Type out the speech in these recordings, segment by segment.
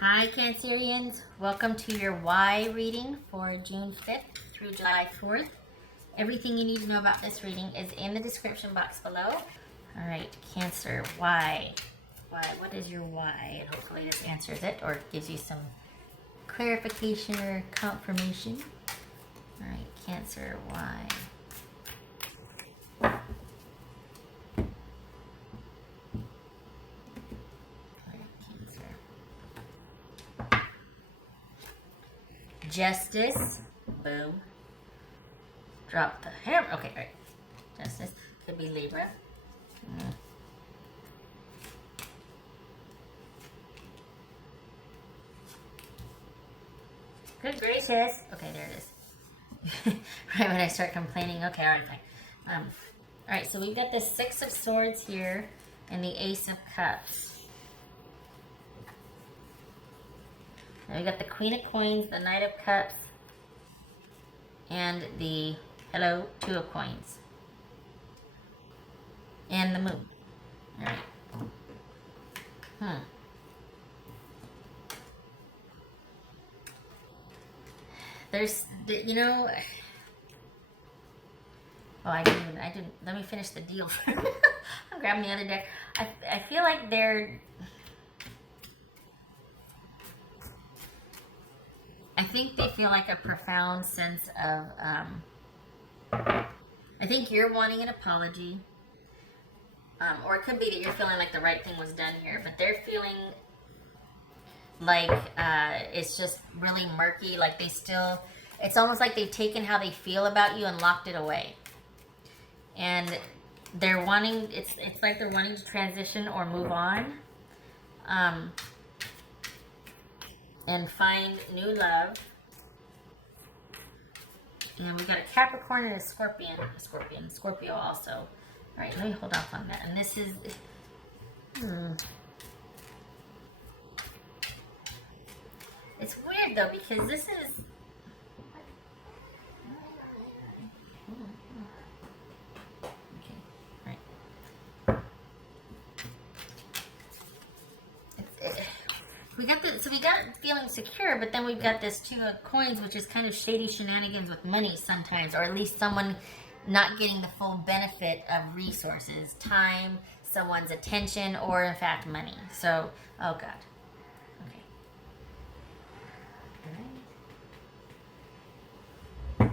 Hi Cancerians, welcome to your why reading for June 5th through July 4th. Everything you need to know about this reading is in the description box below. All right, Cancer, why? What is your why? And hopefully this answers it or gives you some clarification or confirmation. All right, Cancer, why? Justice, boom. Drop the hammer. Okay, all right. Justice could be Libra. Good gracious. Okay, there it is. Right when I start complaining. Okay, all right, fine. All right, so we've got the Six of Swords here and the Ace of Cups. Now we got the Queen of Coins, the Knight of Cups, and the Two of Coins, and the Moon. All right. There's, oh, I didn't, let me finish the deal. I'm grabbing the other deck. I feel like I think they feel like a profound sense of, I think you're wanting an apology. Or it could be that you're feeling like the right thing was done here, but they're feeling like it's just really murky. Like it's almost like they've taken how they feel about you and locked it away. And they're wanting, it's like they're wanting to transition or move on. And find new love. And we got a Capricorn and a Scorpio also. All right, let me hold off on that. And this is, it's weird though because this is, okay, all right. We got feeling secure, but then we've got this Two of Coins, which is kind of shady shenanigans with money sometimes, or at least someone not getting the full benefit of resources, time, someone's attention, or in fact money. So, oh God. Okay. All right.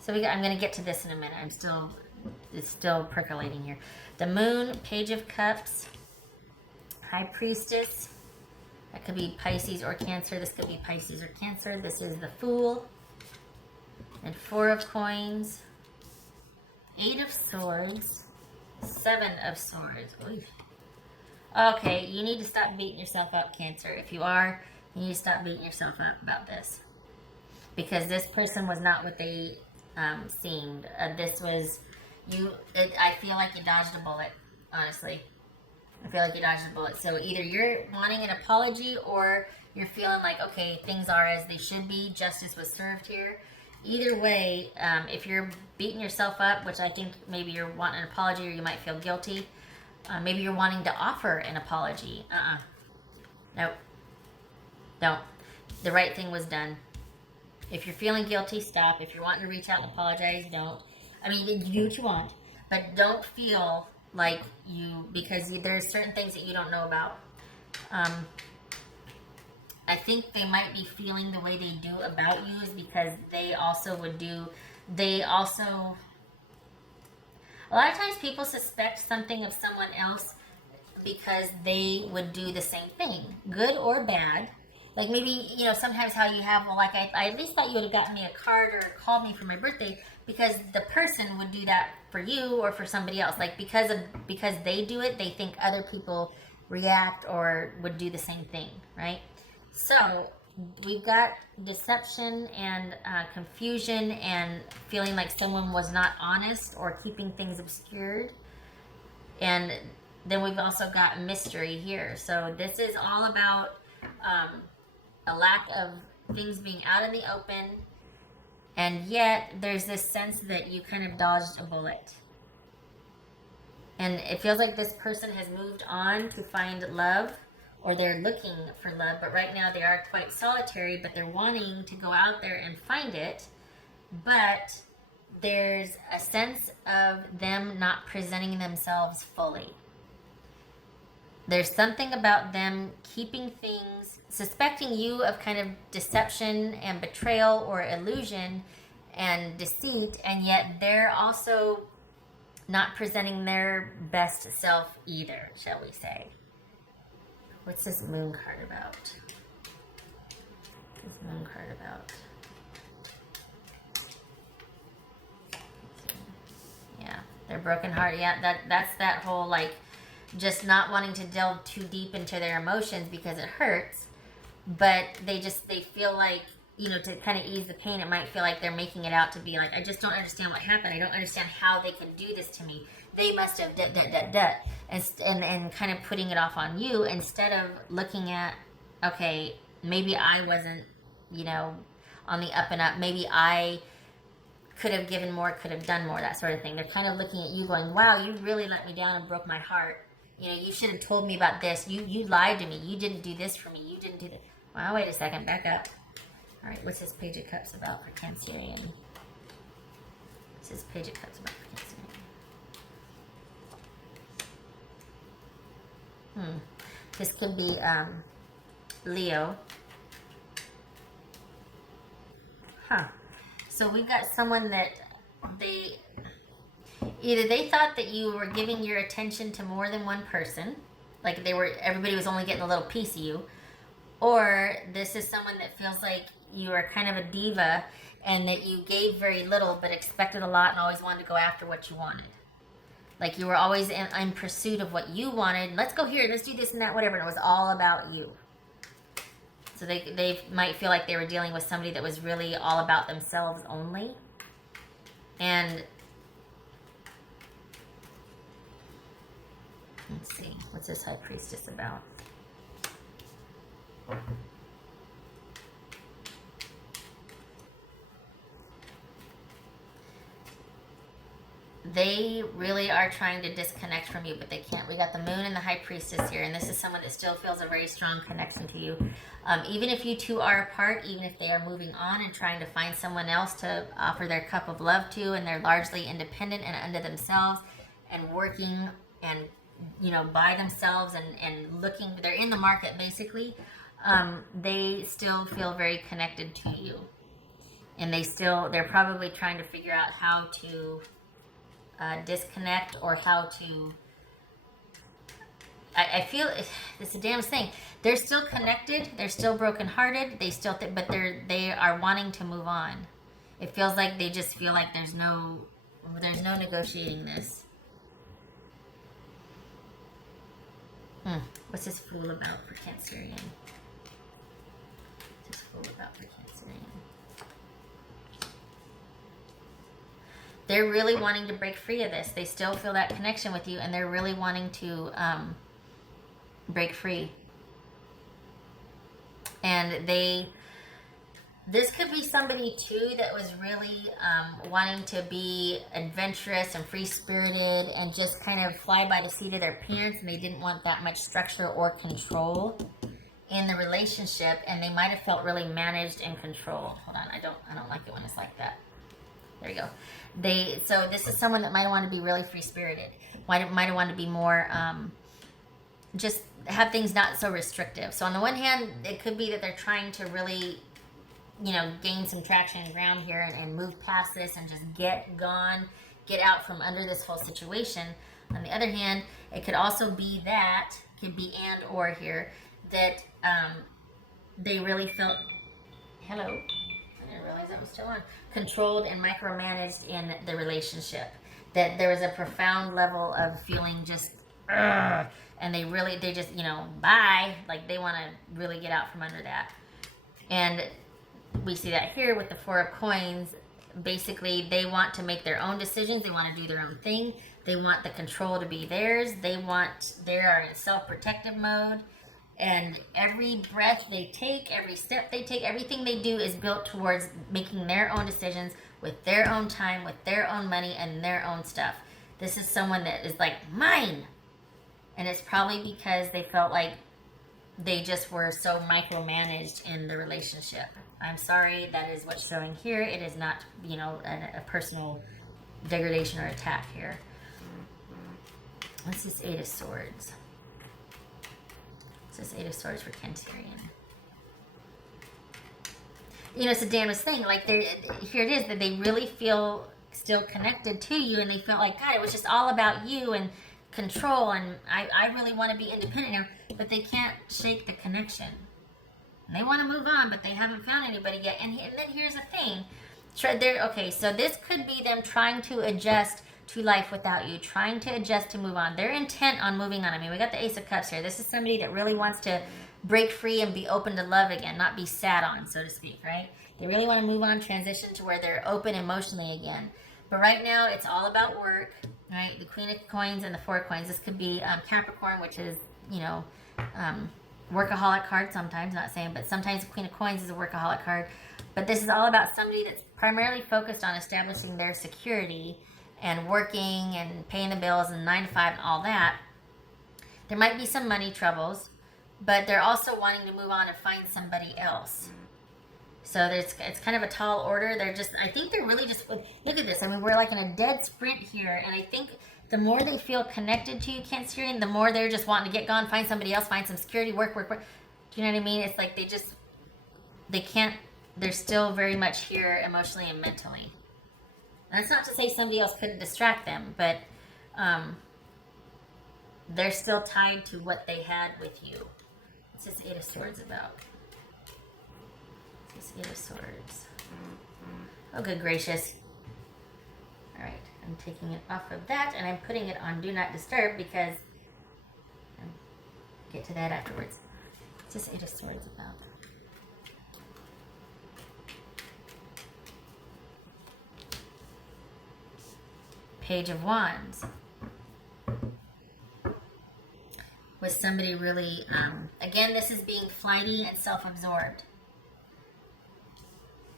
So I'm going to get to this in a minute. It's still percolating here. The Moon, Page of Cups, High Priestess. That could be Pisces or Cancer. This could be Pisces or Cancer. This is the Fool. And Four of Coins. Eight of Swords. Seven of Swords. Ooh. Okay, you need to stop beating yourself up, Cancer. If you are, you need to stop beating yourself up about this. Because this person was not what they seemed. This was... I feel like you dodged a bullet, honestly. I feel like you dodged a bullet. So either you're wanting an apology or you're feeling like, okay, things are as they should be. Justice was served here. Either way, if you're beating yourself up, which I think maybe you're wanting an apology or you might feel guilty. Maybe you're wanting to offer an apology. Nope. Don't. The right thing was done. If you're feeling guilty, stop. If you're wanting to reach out and apologize, don't. I mean, you do what you want, but don't feel like because there's certain things that you don't know about. I think they might be feeling the way they do about you is because a lot of times people suspect something of someone else because they would do the same thing, good or bad. Like maybe, sometimes how you have, well, like I at least thought you would have gotten me a card or called me for my birthday because the person would do that for you or for somebody else. Like because they do it, they think other people react or would do the same thing, right? So we've got deception and confusion and feeling like someone was not honest or keeping things obscured. And then we've also got mystery here. So this is all about a lack of things being out in the open, and yet there's this sense that you kind of dodged a bullet. And it feels like this person has moved on to find love, or they're looking for love, but right now they are quite solitary, but they're wanting to go out there and find it. But there's a sense of them not presenting themselves fully. There's something about them keeping things, suspecting you of kind of deception and betrayal or illusion and deceit, and yet they're also not presenting their best self either, shall we say. What's this moon card about? This moon card about? Yeah, they're broken heart. Yeah, that's that whole like just not wanting to delve too deep into their emotions because it hurts, but they feel like, you know, to kind of ease the pain, it might feel like they're making it out to be like, I just don't understand what happened. I don't understand how they could do this to me. They must have and kind of putting it off on you instead of looking at, okay, maybe I wasn't, you know, on the up and up. Maybe I could have given more, could have done more, that sort of thing. They're kind of looking at you going, wow, you really let me down and broke my heart. You know, you should have told me about this. You lied to me. You didn't do this for me. You didn't do that. Wow, wait a second. Back up. All right, what's this Page of Cups about for Cancerian? What's this Page of Cups about for Cancerian? This could be Leo. So we got someone that either they thought that you were giving your attention to more than one person, like everybody was only getting a little piece of you, or this is someone that feels like you are kind of a diva and that you gave very little but expected a lot and always wanted to go after what you wanted. Like you were always in pursuit of what you wanted. Let's go here, let's do this and that, whatever. And it was all about you. So they might feel like they were dealing with somebody that was really all about themselves only. And let's see, what's this High Priestess about? They really are trying to disconnect from you, but they can't. We got the Moon and the High Priestess here, and this is someone that still feels a very strong connection to you. Even if you two are apart, even if they are moving on and trying to find someone else to offer their cup of love to, and they're largely independent and unto themselves and working and, you know, by themselves and looking, they're in the market basically, they still feel very connected to you. And they're probably trying to figure out how to disconnect or how to. I feel it's a damn thing. They're still connected. They're still brokenhearted. But they are wanting to move on. It feels like they just feel like there's no negotiating this. What's this Fool about for Cancerian? What's this Fool about for Cancerian? They're really wanting to break free of this. They still feel that connection with you, and they're really wanting to break free. And this could be somebody too that was really wanting to be adventurous and free-spirited and just kind of fly by the seat of their pants, and they didn't want that much structure or control in the relationship, and they might have felt really managed and controlled. Hold on, I don't like it when it's like that. There you go. So this is someone that might want to be really free-spirited. Might want to be more, just have things not so restrictive. So on the one hand, it could be that they're trying to really, you know, gain some traction and ground here and move past this and just get out from under this whole situation. On the other hand, it could also be could be and or here, that they really felt, hello, I didn't realize that was still on, controlled and micromanaged in the relationship. That there was a profound level of feeling just, and they just, you know, bye, like they want to really get out from under that. And we see that here with the Four of Coins. Basically, they want to make their own decisions. They want to do their own thing. They want the control to be theirs. They are in self-protective mode. And every breath they take, every step they take, everything they do is built towards making their own decisions with their own time, with their own money, and their own stuff. This is someone that is like, mine. And it's probably because they felt like they just were so micromanaged in the relationship. I'm sorry, that is what's showing here. It is not, a personal degradation or attack here. What's this Eight of Swords? What's this Eight of Swords for Cancerian? It's a damnest thing. Like, here it is, that they really feel still connected to you, and they felt like, God, it was just all about you and control, and I really want to be independent now, but they can't shake the connection. And they want to move on, but they haven't found anybody yet. And then here's the thing. Okay, so this could be them trying to adjust to life without you, trying to adjust to move on. They're intent on moving on. I mean, we got the Ace of Cups here. This is somebody that really wants to break free and be open to love again, not be sat on, so to speak, right? They really want to move on, transition to where they're open emotionally again. But right now, it's all about work, right? The Queen of Coins and the Four of Coins. This could be Capricorn, which is, workaholic card sometimes, not saying, but sometimes the Queen of Coins is a workaholic card. But this is all about somebody that's primarily focused on establishing their security and working and paying the bills and 9 to 5 and all that. There might be some money troubles, but they're also wanting to move on and find somebody else. So it's kind of a tall order. I think they're really just, look at this. I mean, we're like in a dead sprint here. And I think the more they feel connected to you, Cancerian, the more they're just wanting to get gone, find somebody else, find some security, work. Do you know what I mean? It's like they can't, they're still very much here emotionally and mentally. And that's not to say somebody else couldn't distract them, but they're still tied to what they had with you. What's this Eight of Swords about? What's this Eight of Swords? Oh, good gracious. All right, I'm taking it off of that, and I'm putting it on Do Not Disturb because I'll get to that afterwards. What's this Eight of Swords about? Page of Wands. Was somebody really, again, this is being flighty and self-absorbed.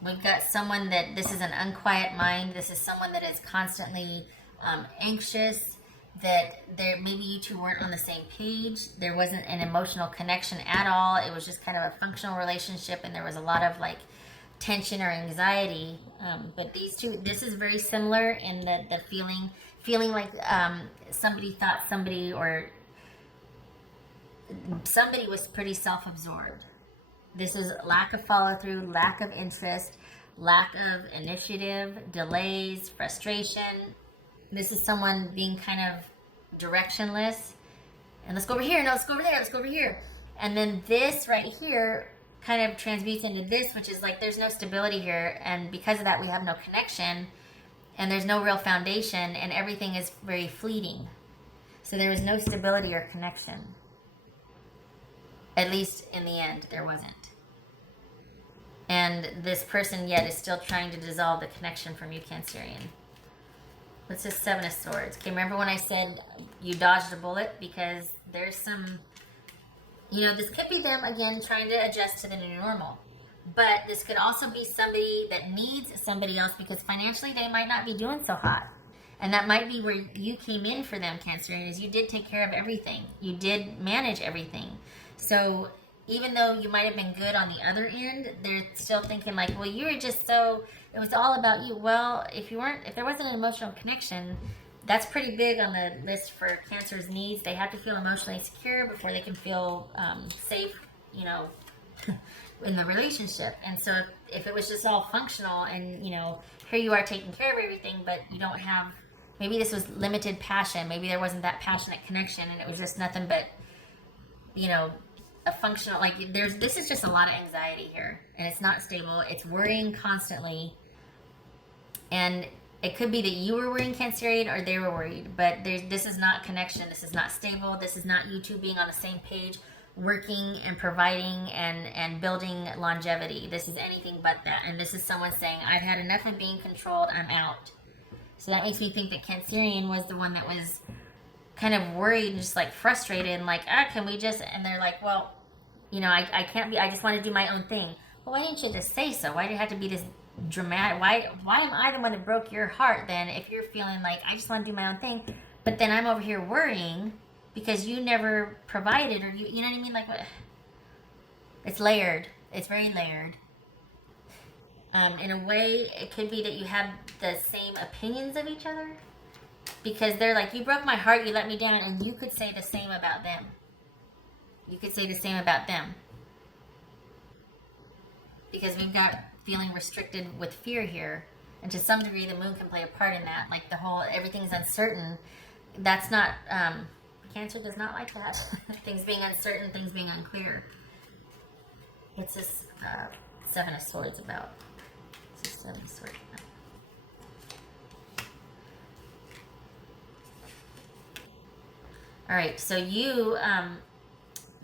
We've got someone that, this is an unquiet mind. This is someone that is constantly anxious, that maybe you two weren't on the same page. There wasn't an emotional connection at all. It was just kind of a functional relationship, and there was a lot of like tension or anxiety. But these two, this is very similar in the feeling like somebody thought somebody was pretty self-absorbed. This is lack of follow-through, lack of interest, lack of initiative, delays, frustration. This is someone being kind of directionless. And let's go over here, no, let's go over there, let's go over here. And then this right here kind of transmutes into this, which is like there's no stability here. And because of that, we have no connection. And there's no real foundation. And everything is very fleeting. So there was no stability or connection. At least in the end, there wasn't. And this person yet is still trying to dissolve the connection from you, Cancerian. What's this Seven of Swords? Okay, remember when I said you dodged a bullet? Because there's some, this could be them, again, trying to adjust to the new normal. But this could also be somebody that needs somebody else because financially they might not be doing so hot. And that might be where you came in for them, Cancerian, is you did take care of everything. You did manage everything. So even though you might have been good on the other end, they're still thinking like, well, you were just so, it was all about you. Well, if there wasn't an emotional connection, that's pretty big on the list for Cancer's needs. They have to feel emotionally secure before they can feel safe, in the relationship. And so if it was just all functional and, here you are taking care of everything, but you don't have, maybe this was limited passion. Maybe there wasn't that passionate connection and it was just nothing but, a functional, this is just a lot of anxiety here, and it's not stable. It's worrying constantly, and it could be that you were worrying, Cancerian, or they were worried, but this is not connection. This is not stable. This is not you two being on the same page, working and providing and building longevity. This is anything but that, and this is someone saying, I've had enough of being controlled. I'm out. So that makes me think that Cancerian was the one that was kind of worried and just like frustrated and like, can we just, and they're like, well, I can't be, I just want to do my own thing. Well, why didn't you just say so? Why did it have to be this dramatic. Why am I the one that broke your heart then if you're feeling like I just want to do my own thing, but then I'm over here worrying because you never provided, or you know what I mean? Like, what? It's layered. It's very layered. In a way, it could be that you have the same opinions of each other because they're like, you broke my heart, you let me down, and you could say the same about them. You could say the same about them because we've got feeling restricted with fear here, and to some degree, the moon can play a part in that. Like the whole everything's uncertain. That's not Cancer does not like that. Things being uncertain, things being unclear. What's this Seven of Swords about? What's this Seven of Swords about? All right, so you,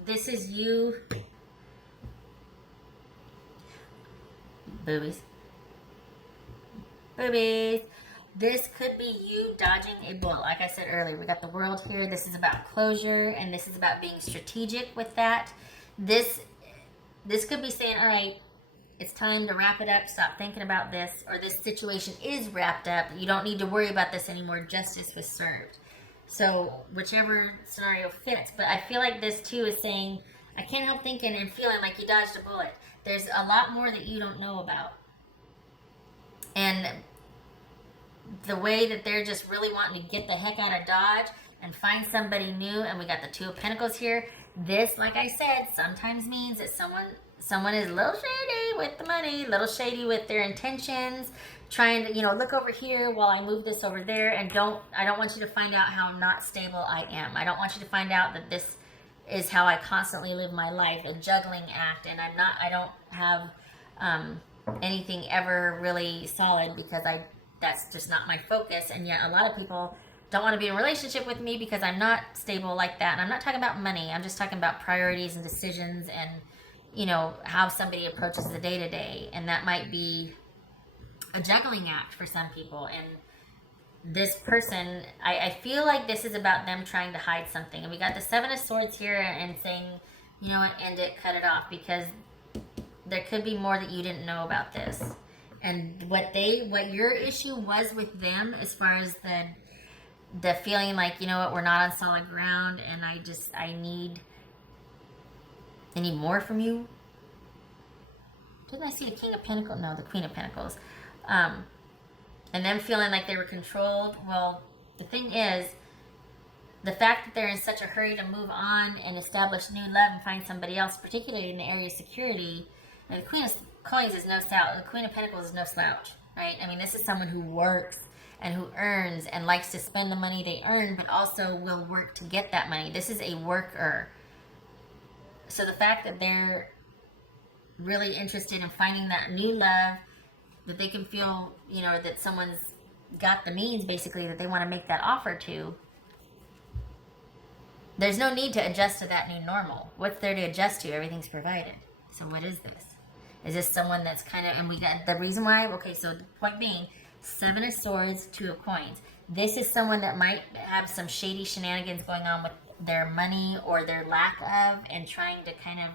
this is you, boobies, boobies. This could be you dodging a bullet. Like I said earlier, we got the World here. This is about closure, and this is about being strategic with that. This could be saying, all right, it's time to wrap it up. Stop thinking about this, or this situation is wrapped up. You don't need to worry about this anymore. Justice was served. So whichever scenario fits. But I feel like this too is saying, I can't help thinking and feeling like you dodged a bullet. There's a lot more that you don't know about. And the way that they're just really wanting to get the heck out of Dodge and find somebody new, and we got the Two of Pentacles here. This, like I said, sometimes means that someone is a little shady with the money, a little shady with their intentions, trying to, look over here while I move this over there, and I don't want you to find out how not stable I am. I don't want you to find out that this is how I constantly live my life, a juggling act, and I don't have anything ever really solid because that's just not my focus. And yet a lot of people don't want to be in a relationship with me because I'm not stable like that. And I'm not talking about money. I'm just talking about priorities and decisions and, how somebody approaches the day to day. And that might be a juggling act for some people. And this person, I feel like this is about them trying to hide something. And we got the Seven of Swords here and saying, you know what, end it, cut it off, because there could be more that you didn't know about this. And what your issue was with them, as far as the feeling like, you know what, we're not on solid ground, and I need more from you. Didn't I see the King of Pentacles? No, the Queen of Pentacles. And them feeling like they were controlled. Well, the thing is, the fact that they're in such a hurry to move on and establish new love and find somebody else, particularly in the area of security, and the Queen of Coins is no slouch. The Queen of Pentacles is no slouch, right? I mean, this is someone who works and who earns and likes to spend the money they earn, but also will work to get that money. This is a worker. So the fact that they're really interested in finding that new love, that they can feel, that someone's got the means, basically, that they want to make that offer to, there's no need to adjust to that new normal. What's there to adjust to? Everything's provided. So what is this? Is this someone that's kind of, and we got the reason why, okay, so the point being, Seven of Swords, Two of Coins. This is someone that might have some shady shenanigans going on with their money or their lack of, and trying to kind of,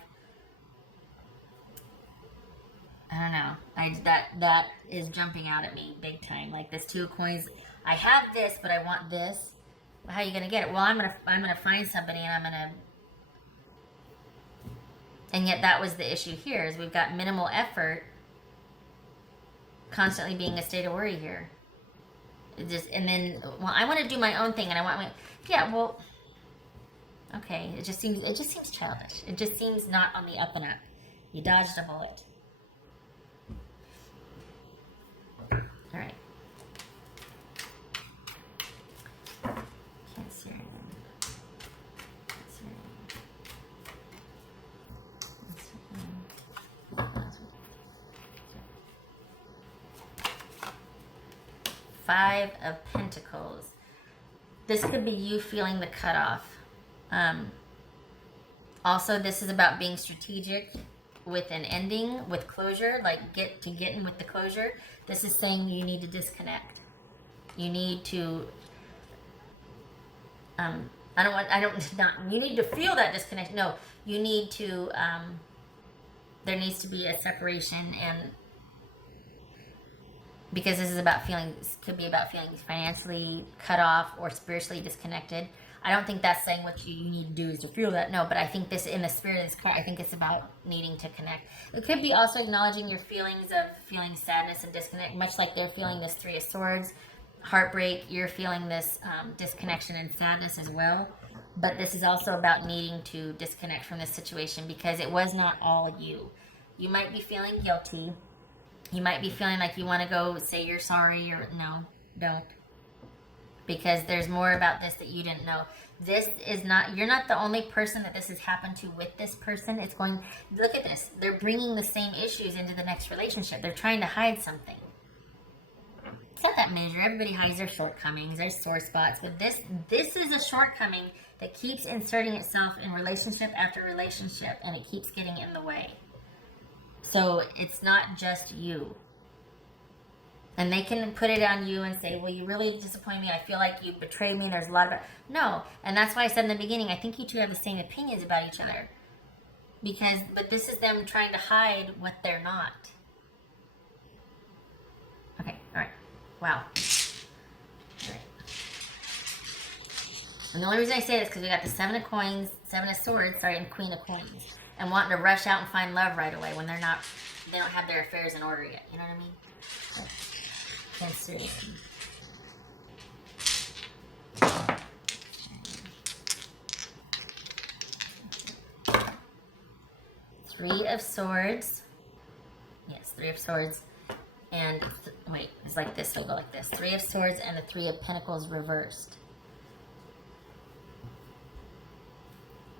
I don't know, that is jumping out at me big time. Like this Two of Coins, I have this, but I want this. Well, how are you going to get it? Well, I'm gonna find somebody, and and yet that was the issue here, is we've got minimal effort constantly being a state of worry here. And then, well, I want to do my own thing, and I want yeah, well, okay, it just seems childish. It just seems not on the up and up. You dodged a bullet. All right. Cancer. 5 of Pentacles. This could be you feeling the cutoff. Also, this is about being strategic with an ending, with closure, like getting with the closure. This is saying you need to disconnect. You need to, you need to feel that disconnection. No, you need to, there needs to be a separation, and because this is about feelings, could be about feeling financially cut off or spiritually disconnected. I don't think that's saying what you need to do is to feel that. No, but I think this, in the spirit of this card, I think it's about needing to connect. It could be also acknowledging your feelings of feeling sadness and disconnect, much like they're feeling this Three of Swords, heartbreak. You're feeling this disconnection and sadness as well. But this is also about needing to disconnect from this situation because it was not all you. You might be feeling guilty. You might be feeling like you want to go say you're sorry, or no, don't. Because there's more about this that you didn't know. This is not, you're not the only person that this has happened to with this person. It's going, look at this. They're bringing the same issues into the next relationship. They're trying to hide something. It's not that major. Everybody hides their shortcomings, their sore spots. But this is a shortcoming that keeps inserting itself in relationship after relationship. And it keeps getting in the way. So it's not just you. And they can put it on you and say, well, you really disappoint me. I feel like you betrayed me. And there's a lot of it. No. And that's why I said in the beginning, I think you two have the same opinions about each other. But this is them trying to hide what they're not. Okay. All right. Wow. All right. And the only reason I say this is because we got the Seven of Swords, and Queen of Coins. And wanting to rush out and find love right away when they don't have their affairs in order yet. You know what I mean? Cancer. Three of Swords. Yes, Three of Swords. And, wait, it's like this, so go like this. Three of Swords and the Three of Pentacles reversed.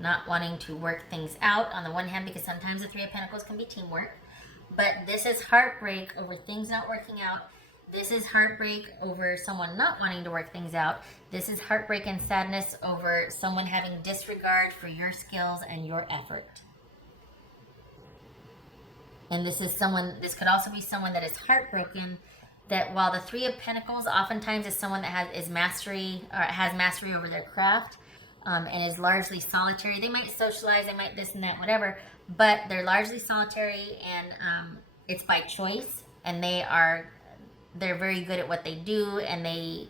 Not wanting to work things out on the one hand, because sometimes the Three of Pentacles can be teamwork. But this is heartbreak over things not working out. This is heartbreak over someone not wanting to work things out. This is heartbreak and sadness over someone having disregard for your skills and your effort. And this could also be someone that is heartbroken, that while the Three of Pentacles oftentimes is someone that has mastery over their craft, and is largely solitary. They might socialize, they might this and that, whatever, but they're largely solitary, and it's by choice, and they're very good at what they do, and they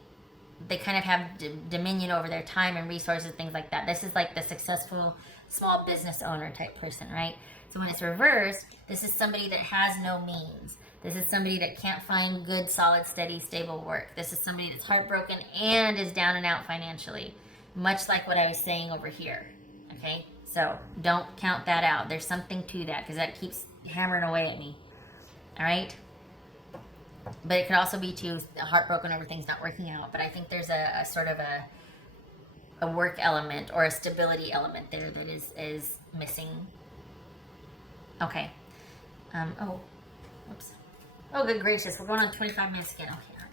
kind of have dominion over their time and resources, things like that. This is like the successful small business owner type person, right? So when it's reversed, this is somebody that has no means. This is somebody that can't find good, solid, steady, stable work. This is somebody that's heartbroken and is down and out financially, much like what I was saying over here, okay? So don't count that out. There's something to that because that keeps hammering away at me, all right? But it could also be too heartbroken over things not working out. But I think there's a sort of a work element or a stability element there that is missing. Okay. Oh, whoops. Oh, good gracious. We're going on 25 minutes again. Okay.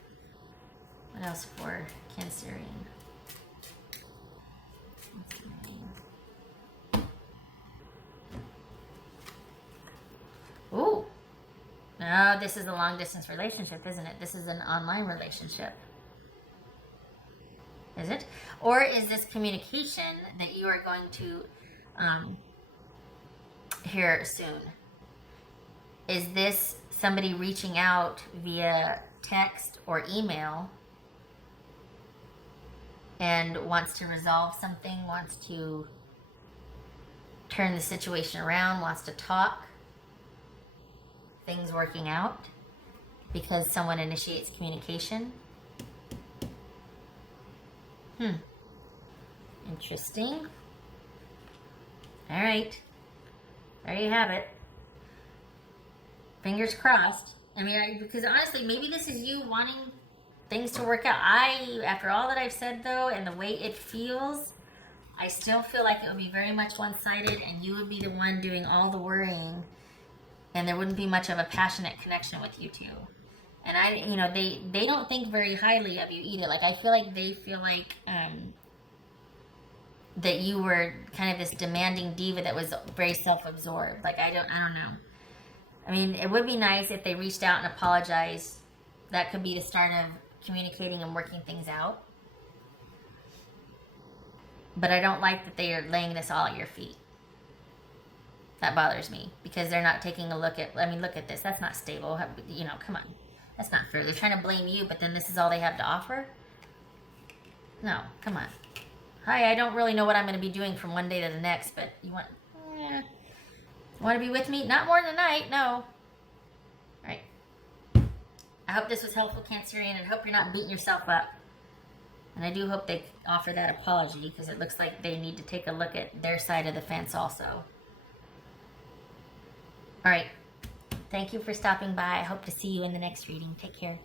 What else for Cancerian? Ooh. No, this is a long distance relationship, isn't it? This is an online relationship. Is it? Or is this communication that you are going to hear soon? Is this somebody reaching out via text or email and wants to resolve something, wants to turn the situation around, wants to talk? Things working out because someone initiates communication. Interesting. All right. There you have it. Fingers crossed. I mean, because honestly, maybe this is you wanting things to work out. After all that I've said though, and the way it feels, I still feel like it would be very much one-sided and you would be the one doing all the worrying. And there wouldn't be much of a passionate connection with you two. And they don't think very highly of you either. Like, I feel like they feel like that you were kind of this demanding diva that was very self-absorbed. Like, I don't know. I mean, it would be nice if they reached out and apologized. That could be the start of communicating and working things out. But I don't like that they are laying this all at your feet. That bothers me because they're not taking a look at, look at this. That's not stable. Come on. That's not fair. They're trying to blame you, but then this is all they have to offer? No, come on. Hi, I don't really know what I'm going to be doing from one day to the next, but you want to be with me? Not more than a night, no. All right. I hope this was helpful, Cancerian, and I hope you're not beating yourself up. And I do hope they offer that apology, because it looks like they need to take a look at their side of the fence also. All right. Thank you for stopping by. I hope to see you in the next reading. Take care.